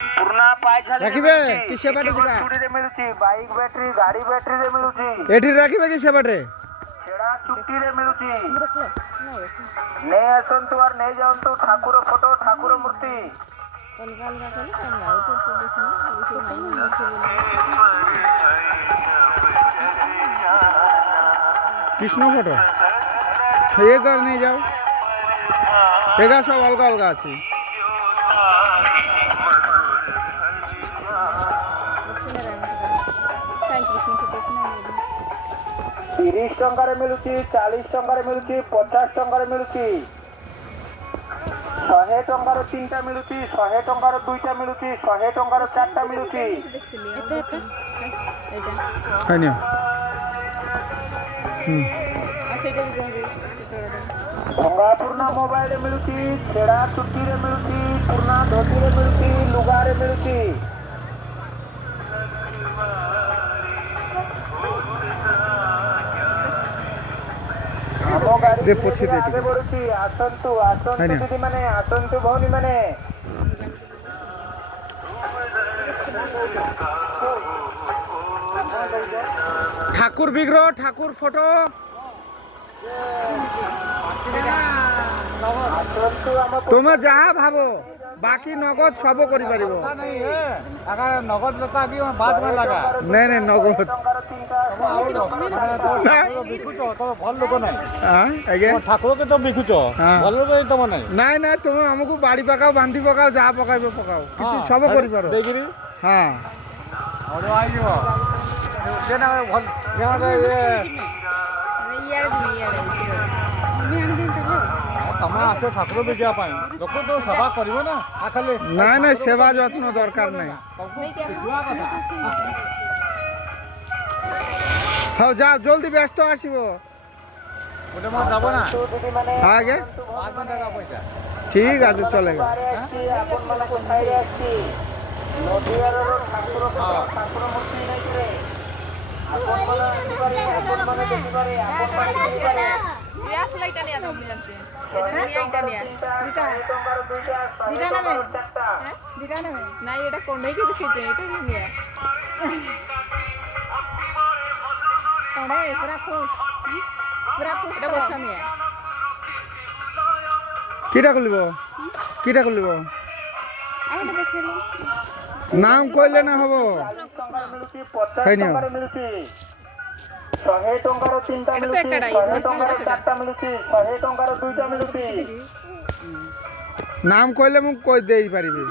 ପୁରୁଣା ପାଇଝାଲି ରଖିବେ କି ସେବାଟେ ଯିବା ଚୁଡ଼ିରେ ମିଳୁଛି, ବାଇକ୍ ବ୍ୟାଟେରୀ, ଗାଡି ବ୍ୟାଟେରୀରେ ମିଳୁଛି, ଏଠି ରଖିବେ କି ସେବାଟେ ଛେଡ଼ା ଚୁଟିରେ ମିଳୁଛି। ନେଇ ଆସନ୍ତୁ আর ନେଇ ଯାଆନ୍ତୁ ଠାକୁର ଫଟୋ, ଠାକୁର ମୂର୍ତ୍ତି। কৃষ্ণ ফটো ये कर नहीं जाओ एगा सब अलग अलग আছে ତିରିଶ ଟଙ୍କାରେ ମିଳୁଛି, 40 ଟଙ୍କାରେ ମିଳୁଛି, 50 ଟଙ୍କାରେ ମିଳୁଛି, 100 ଟଙ୍କାର 3ଟା ମିଳୁଛି, 100 ଟଙ୍କାର 2ଟା ମିଳୁଛି, 100 ଟଙ୍କାର 4ଟା ମିଳୁଛି। ଭଙ୍ଗା ପୁରୁଣା ମୋବାଇଲରେ ମିଳୁଛି, ଛେଡ଼ା ଚୁଟିରେ ମିଳୁଛି, ପୁରୁଣା ଧୋତିରେ ମିଳୁଛି, ଲୁଗାରେ ମିଳୁଛି। ଆମ ଗାଡ଼ି ଧୀରେ ଧୀରେ ଆଗେ ବଢୁଛି। ଆସନ୍ତୁ ଆସନ୍ତୁ ଦିଦି ମାନେ, ଆସନ୍ତୁ ଭଉଣୀ ମାନେ। ঠাকুর বিগ্রহ ঠাকুর ফটো তুমি যাহা ভাবো বাকি নগদ সব করি পারিব নগদ লোকা কি বাদ মে লাগা নাই নাই নগদ ভাল লোক নাই আজ্ঞা ঠাকুরকে তো বিকুছ ভাল লোক তম নাই নাই নাই তুমি আমাকে বাড়ি পকাও বান্ধি পকাও যা পকাইব পকাও কিছু সব করি পারো দেখিরি হ্যাঁ অড় আইব যেন ভাল যেন ତମେ ଆସ ଠାକୁର ବିକିବା ପାଇଁ ଲୋକ ତ ସେବା କରିବ ନା ଖାଲି ନାଇଁ ନାଇଁ ସେବା ଯତ୍ନ ଦରକାର ନାହିଁ ହଉ ଯାଅ ଜଲ୍ଦି ବ୍ୟସ୍ତ ଆସିବ ଗୋଟେ ମାସ যাব ନା ଆଜ୍ଞା 5 ଘଣ୍ଟା ପଇସା ঠিক আছে চলেগা কিটা খুলিব কিটা খুলিব নাম কইলে না হবো 100 ଟଙ୍କାର 3ଟା ମିଳୁଛି, 100 ଟଙ୍କାର 4ଟା ମିଳୁଛି, 100 ଟଙ୍କାର 2ଟା ମିଳୁଛି। নাম কইলে মু কই দেই পারিবি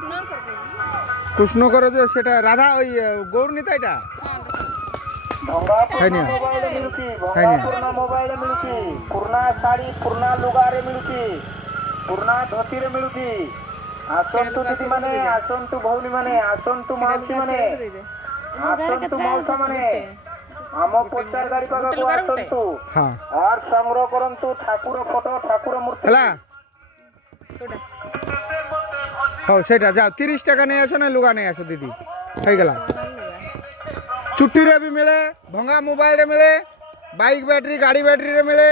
কৃষ্ণকর যে সেটা রাধা ওই গৌরনীতা এটা ଭଙ୍ଗା ପୁରୁଣା ମୋବାଇଲ ମିଳୁଛି, ଭଙ୍ଗା ପୁରୁଣା ମୋବାଇଲ ମିଳୁଛି, ପୁରୁଣା ଶାଢ଼ୀ ପୁରୁଣା ଲୁଗାରେ ମିଳୁଛି, ପୁରୁଣା ଧୋତିରେ ମିଳୁଛି। ଆସନ୍ତୁ ଦିଦି ମାନେ, ଆସନ୍ତୁ ଭଉଣୀ ମାନେ, ଆସନ୍ତୁ ମାଉସୀ ମାନେ, ଆସନ୍ତୁ ମଉସା ମାନେ, ଆମ ପଚାର ଗାଡ଼ି ପାଖକୁ ଆସନ୍ତୁ আর সংগ্রহ କରନ୍ତୁ ଠାକୁର ଫଟୋ, ଠାକୁର ମୂର୍ତ୍ତି। ହେଲା ହଉ ସେଇଟା ଯାଅ 30 টাকা ନେଇ ଆସ ନା ଲୁଗା ନେଇ ଆସ ଦିଦି ହେଇଗଲା ଚୁଟିରେ ବି ମିଳେ ଭଙ୍ଗା ମୋବାଇଲରେ ମିଳେ ବାଇକ୍ ବ୍ୟାଟେରୀ ଗାଡ଼ି ବ୍ୟାଟେରୀରେ ମିଳେ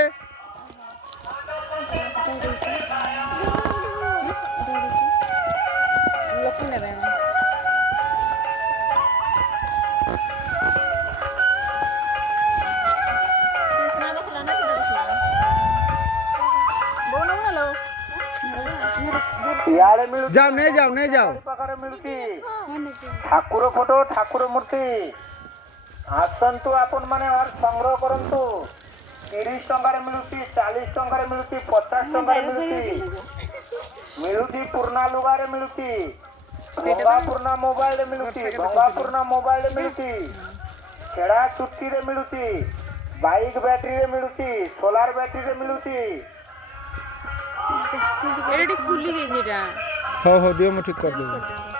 যাও নেই যাও নেই যাও ଠାକୁର ଫଟୋ, ଠାକୁର ମୂର୍ତ୍ତି। ଆସନ୍ତୁ ଆପଣ ମାନେ और ସଂଗ୍ରହ କରନ୍ତୁ। 30 ଟଙ୍କାରେ ମିଳୁଛି, 40 ଟଙ୍କାରେ ମିଳୁଛି, 50 ଟଙ୍କାରେ ମିଳୁଛି, ମିଳୁଛି ପୁରୁଣା ଲୁଗାରେ ମିଳୁଛି, ଭଙ୍ଗା ପୁରୁଣା ମୋବାଇଲରେ ମିଳୁଛି, ଭଙ୍ଗା ପୁରୁଣା ମୋବାଇଲରେ ମିଳୁଛି, ଛେଡ଼ା ଚୁଟିରେ ମିଳୁଛି, ବାଇକ୍ ବ୍ୟାଟେରୀରେ ମିଳୁଛି, ସୋଲାର ବ୍ୟାଟେରୀରେ ମିଳୁଛି। ହଉ ହଉ ଦିଅ ମୁଁ ଠିକ କରିଦେବି।